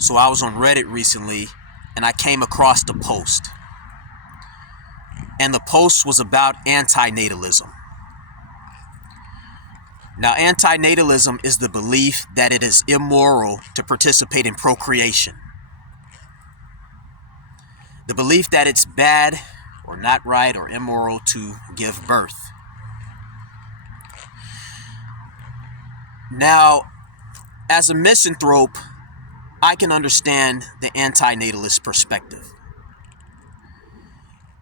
So I was on Reddit recently and I came across the post. And the post was about anti-natalism. Now, anti-natalism is the belief that it is immoral to participate in procreation. The belief that it's bad or not right or immoral to give birth. Now, as a misanthrope, I can understand the anti-natalist perspective.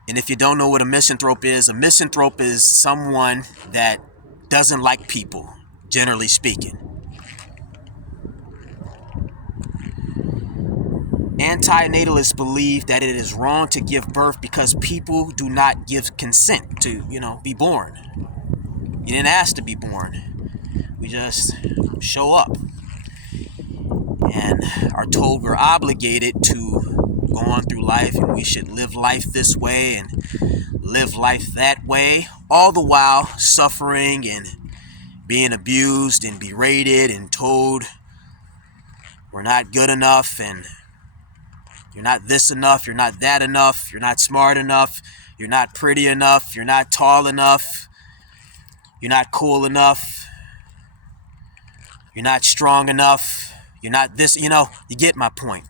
And if you don't know what a misanthrope is someone that doesn't like people, generally speaking. Anti-natalists believe that it is wrong to give birth because people do not give consent to, be born. You didn't ask to be born. We just show up and are told we're obligated to go on through life and we should live life this way and live life that way, all the while suffering and being abused and berated and told we're not good enough and you're not this enough, you're not that enough, you're not smart enough, you're not pretty enough, you're not tall enough, you're not cool enough, you're not strong enough, you're not this, you get my point.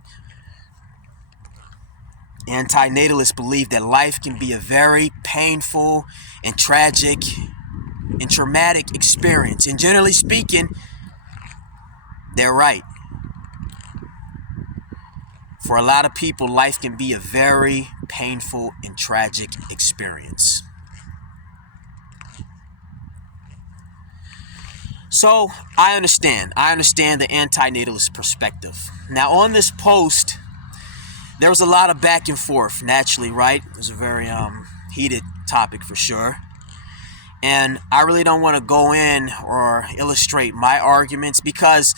Anti-natalists believe that life can be a very painful and tragic and traumatic experience. And generally speaking, they're right. For a lot of people, life can be a very painful and tragic experience. So, I understand the anti-natalist perspective. Now, on this post, there was a lot of back and forth, naturally, right? It was a very heated topic for sure. And I really don't want to go in or illustrate my arguments because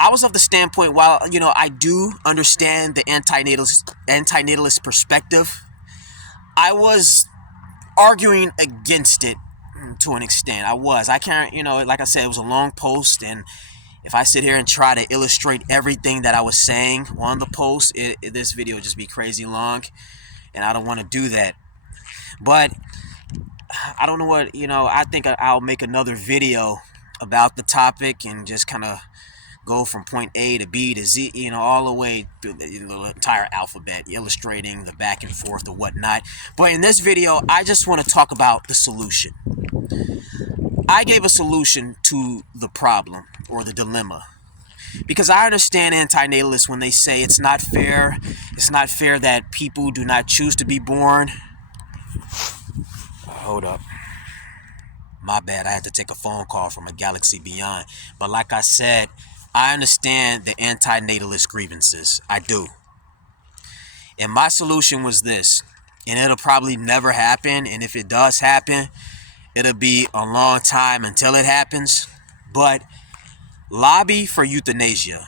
I was of the standpoint, while, I do understand the anti-natalist perspective, I was arguing against it to an extent. I can't, like I said, it was a long post, and if I sit here and try to illustrate everything that I was saying on the post, this video would just be crazy long, and I don't want to do that. But I don't know what, I think I'll make another video about the topic and just kind of go from point A to B to Z, all the way through the entire alphabet, illustrating the back and forth or whatnot. But in this video, I just want to talk about the solution. I gave a solution to the problem or the dilemma, because I understand anti-natalists when they say it's not fair that people do not choose to be born. Hold up. My bad, I had to take a phone call from a galaxy beyond. But like I said, I understand the anti-natalist grievances. I do. And my solution was this, and it'll probably never happen, and if it does happen, it'll be a long time until it happens. But lobby for euthanasia.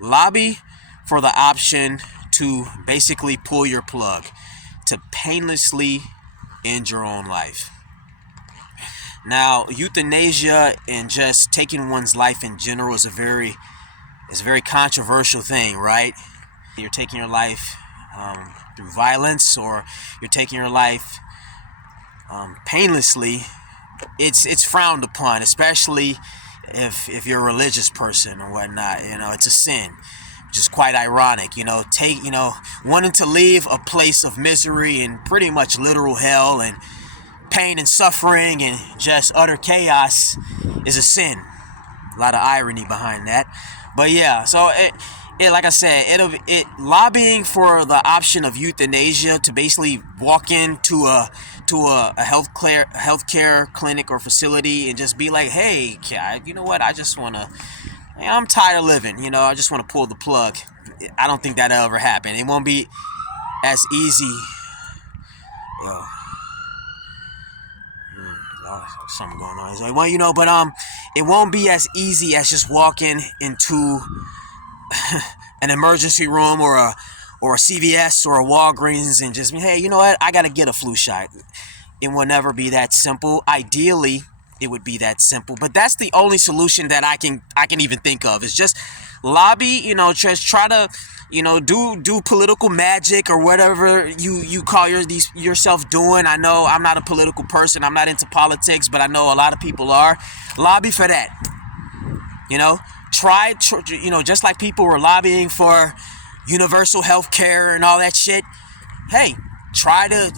Lobby for the option to basically pull your plug, to painlessly end your own life. Now, euthanasia and just taking one's life in general is a very controversial thing, right? You're taking your life through violence, or you're taking your life painlessly. It's frowned upon, especially if you're a religious person or whatnot. It's a sin, which is quite ironic. Wanting to leave a place of misery and pretty much literal hell and pain and suffering and just utter chaos is a sin. A lot of irony behind that. But yeah, so it like I said, it lobbying for the option of euthanasia, to basically walk into a healthcare clinic or facility and just be like, hey, you know what? I'm tired of living. I just want to pull the plug. I don't think that'll ever happen. It won't be as easy. Something going on. But it won't be as easy as just walking into an emergency room or a CVS or a Walgreens and just, hey, you know what? I gotta get a flu shot. It will never be that simple. Ideally, it would be that simple. But that's the only solution that I can even think of, is just lobby, just try to, do political magic or whatever you call yourself doing. I know I'm not a political person, I'm not into politics, but I know a lot of people are. Lobby for that. Just like people were lobbying for universal health care and all that shit. Hey, try to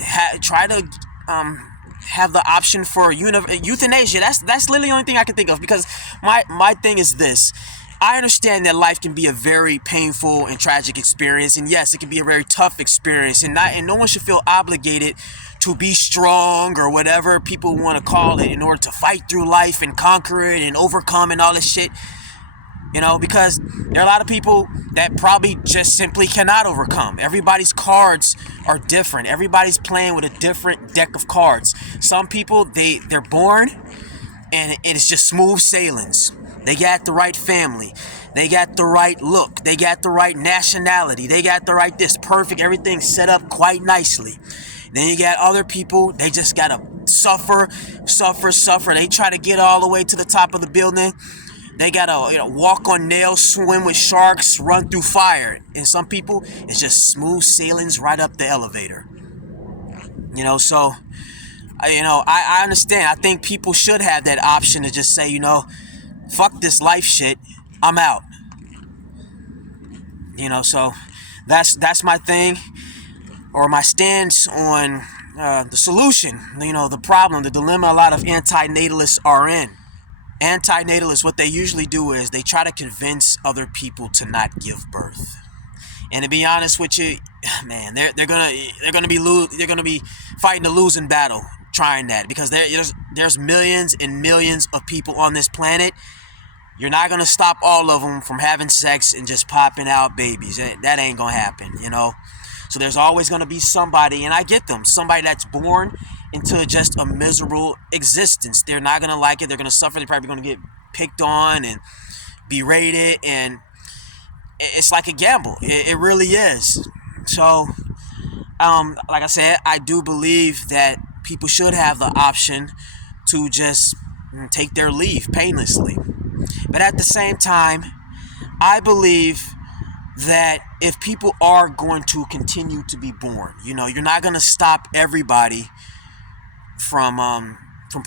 have the option for euthanasia. That's literally the only thing I can think of, because my thing is this. I understand that life can be a very painful and tragic experience, and yes, it can be a very tough experience, and no one should feel obligated to be strong or whatever people want to call it in order to fight through life and conquer it and overcome and all this shit. Because there are a lot of people that probably just simply cannot overcome. Everybody's cards are different. Everybody's playing with a different deck of cards. Some people, they're born and it's just smooth sailings. They got the right family. They got the right look. They got the right nationality. They got the right this. Perfect. Everything's set up quite nicely. Then you got other people, they just gotta suffer. They try to get all the way to the top of the building. They gotta walk on nails, swim with sharks, run through fire. And some people, it's just smooth sailings right up the elevator. So I understand. I think people should have that option to just say, fuck this life shit, I'm out. So that's my thing, or my stance on the solution. The problem, the dilemma a lot of anti-natalists are in. Anti-natalists, what they usually do is they try to convince other people to not give birth. And to be honest with you, man, they're gonna be fighting a losing battle trying that, because there's millions and millions of people on this planet. You're not gonna stop all of them from having sex and just popping out babies. That ain't gonna happen, So there's always gonna be somebody, and I get them, somebody that's born into just a miserable existence. They're not gonna like it. They're gonna suffer. They're probably gonna get picked on and berated, and it's like a gamble. It really is. So, like I said, I do believe that people should have the option to just take their leave painlessly. But at the same time, I believe that if people are going to continue to be born, you're not gonna stop everybody from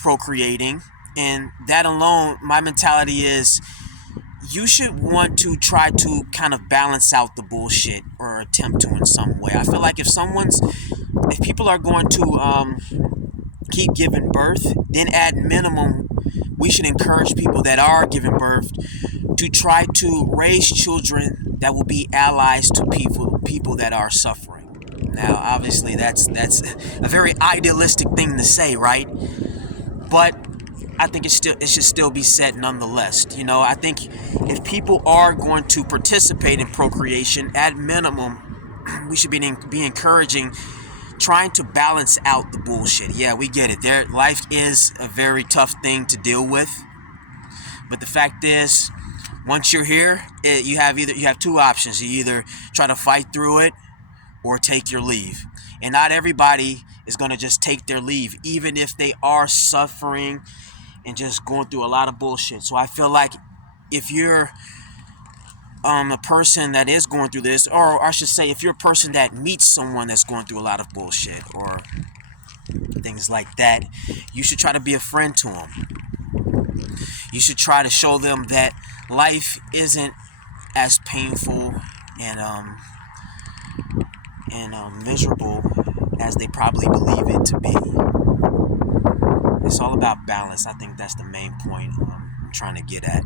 procreating, and that alone, my mentality is you should want to try to kind of balance out the bullshit, or attempt to in some way. I feel like if people are going to keep giving birth, then at minimum we should encourage people that are giving birth to try to raise children that will be allies to people that are suffering. Now, obviously, that's a very idealistic thing to say, right? But I think it should still be said nonetheless. I think if people are going to participate in procreation, at minimum, we should be encouraging, trying to balance out the bullshit. Yeah, we get it. Life is a very tough thing to deal with, but the fact is, once you're here, you have two options. You either try to fight through it, or take your leave. And not everybody is going to just take their leave, even if they are suffering and just going through a lot of bullshit. So I feel like if you're a person that is going through this, or I should say, if you're a person that meets someone that's going through a lot of bullshit or things like that, you should try to be a friend to them. You should try to show them that life isn't as painful and miserable as they probably believe it to be. It's all about balance. I think that's the main point I'm trying to get at.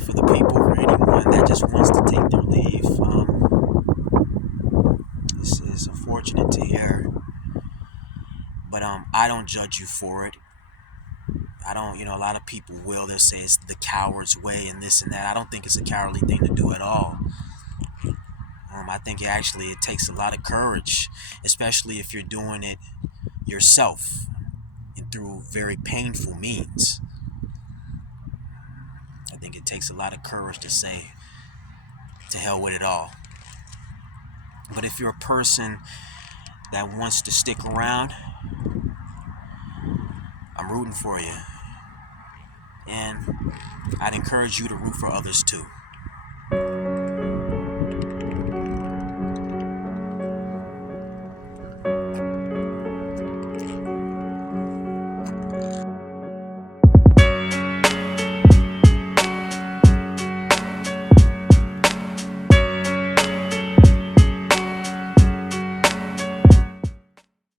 For the people, for anyone that just wants to take their leave, this is unfortunate to hear, but I don't judge you for it. I don't, a lot of people they'll say it's the coward's way and this and that. I don't think it's a cowardly thing to do at all. I think it takes a lot of courage, especially if you're doing it yourself and through very painful means. I think it takes a lot of courage to say, to hell with it all. But if you're a person that wants to stick around, rooting for you. And I'd encourage you to root for others too.